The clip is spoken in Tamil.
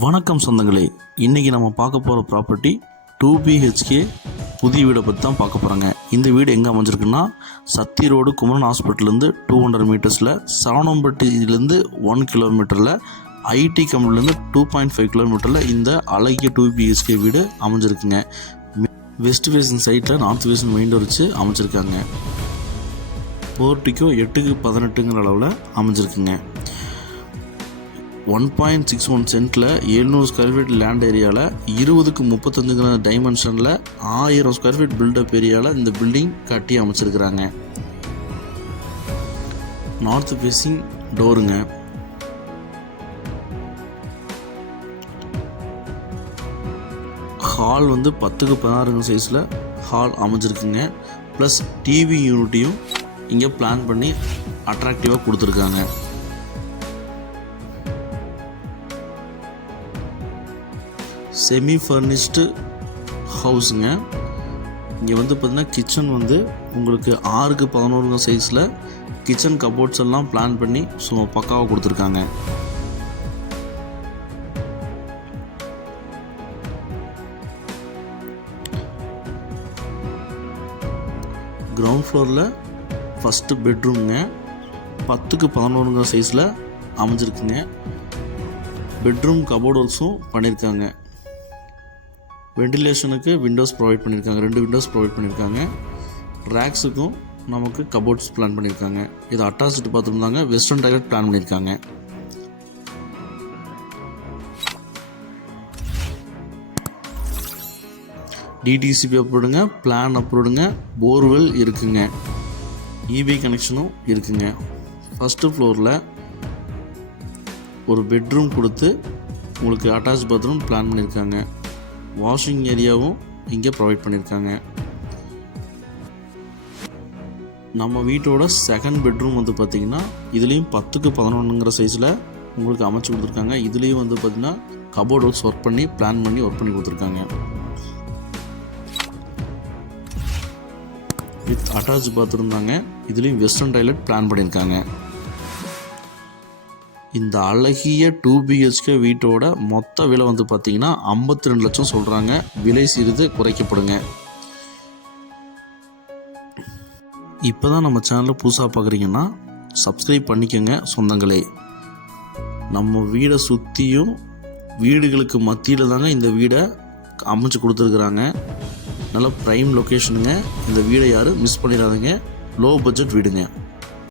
வணக்கம் சொந்தங்களே, இன்றைக்கி நம்ம பார்க்க போகிற ப்ராப்பர்ட்டி 2BHK புதிய வீடை பற்றி தான் பார்க்க போகிறாங்க. இந்த வீடு எங்கே அமைஞ்சிருக்குன்னா சத்தி ரோடு குமரன் ஹாஸ்பிட்டல்லேருந்து 200 மீட்டர்ஸில், சரவணம்பட்டியிலேருந்து 1 கிலோமீட்டரில், ஐடி கம்பெனிலேருந்து 2.5 கிலோமீட்டரில் இந்த அழகிய 2BHK வீடு அமைஞ்சிருக்குங்க. வெஸ்ட் ஃபேஸிங் சைட்டில் நார்த் ஃபேஸிங் மெயின் டோர் வச்சு அமைச்சிருக்காங்க. போர்ட்டிக்கோ 8x18 அளவில் அமைஞ்சிருக்குங்க. 1.61 சென்ட்டில் 700 ஸ்கொயர் ஃபீட் லேண்ட் ஏரியாவில் 20x35 டைமென்ஷனில் 1000 ஸ்கொயர் ஃபீட் பில்டப் ஏரியாவில் இந்த பில்டிங் கட்டி அமைச்சிருக்கிறாங்க. நார்த் ஃபேஸிங் டோருங்க. ஹால் 10x16 சைஸில் ஹால் அமைஞ்சிருக்குங்க. ப்ளஸ் டிவி யூனிட்டையும் இங்கே பிளான் பண்ணி அட்ராக்டிவாக கொடுத்துருக்காங்க. செமி ஃபர்னிஷ்டு ஹவுஸுங்க. இங்கே பார்த்தீங்கன்னா கிச்சன் உங்களுக்கு 6x11 சைஸில் கிச்சன் கபோர்ட்ஸ் எல்லாம் பிளான் பண்ணி சும்மா பக்காவாக கொடுத்துருக்காங்க. கிரவுண்ட் ஃப்ளோரில் ஃபஸ்ட்டு பெட்ரூம்ங்க. 10x11 சைஸில் அமைஞ்சிருக்குங்க. பெட்ரூம் கபோர்ட் ஆல்ஸும் பண்ணியிருக்காங்க. வெண்டிலேஷனுக்கு விண்டோஸ் ப்ரொவைட் பண்ணியிருக்காங்க. 2 விண்டோஸ் ப்ரொவைட் பண்ணியிருக்காங்க. ரேக்ஸுக்கும் நமக்கு கபோர்ட்ஸ் பிளான் பண்ணியிருக்காங்க. இது அட்டாச்டு பாத்ரூம் தாங்க. வெஸ்டர்ன் டாய்லெட் பிளான் பண்ணியிருக்காங்க. டிடிசிபி அப்ரூவ்டுங்க, பிளான் அப்ரூவ்டுங்க, போர்வெல் இருக்குங்க. இபி கனெக்ஷனும் இருக்குங்க. ஃபஸ்ட்டு ஃப்ளோரில் ஒரு பெட்ரூம் கொடுத்து உங்களுக்கு அட்டாச் பாத்ரூம் பிளான் பண்ணியிருக்காங்க. வாஷிங் ஏரியாவும் இங்கே ப்ரொவைட் பண்ணியிருக்காங்க. நம்ம வீட்டோட செகண்ட் பெட்ரூம் பார்த்திங்கன்னா இதுலேயும் 10x11 சைஸில் உங்களுக்கு அமைச்சு கொடுத்துருக்காங்க. இதுலேயும் பார்த்திங்கன்னா கபோர்ட் ஒர்க்ஸ் ஒர்க் பண்ணி பிளான் பண்ணி ஒர்க் பண்ணி கொடுத்துருக்காங்க. வித் அட்டாச் பாத்ரூம் தாங்க. இதுலேயும் வெஸ்டர்ன் டாய்லெட் பிளான் பண்ணியிருக்காங்க. இந்த அழகிய 2BHK வீட்டோட மொத்த விலை பார்த்தீங்கன்னா 52 லட்சம் சொல்கிறாங்க. விலை சிறிது குறைக்கப்படுங்க. இப்போ தான் நம்ம சேனலை புதுசாக பார்க்குறீங்கன்னா சப்ஸ்கிரைப் பண்ணிக்கோங்க சொந்தங்களே. நம்ம வீடை சுற்றியும் வீடுகளுக்கு மத்தியில் தாங்க இந்த வீடை அமைச்சு கொடுத்துருக்குறாங்க. நல்ல ப்ரைம் லொக்கேஷனுங்க. இந்த வீடை யாரும் மிஸ் பண்ணிடாதீங்க. லோ பட்ஜெட் வீடுங்க.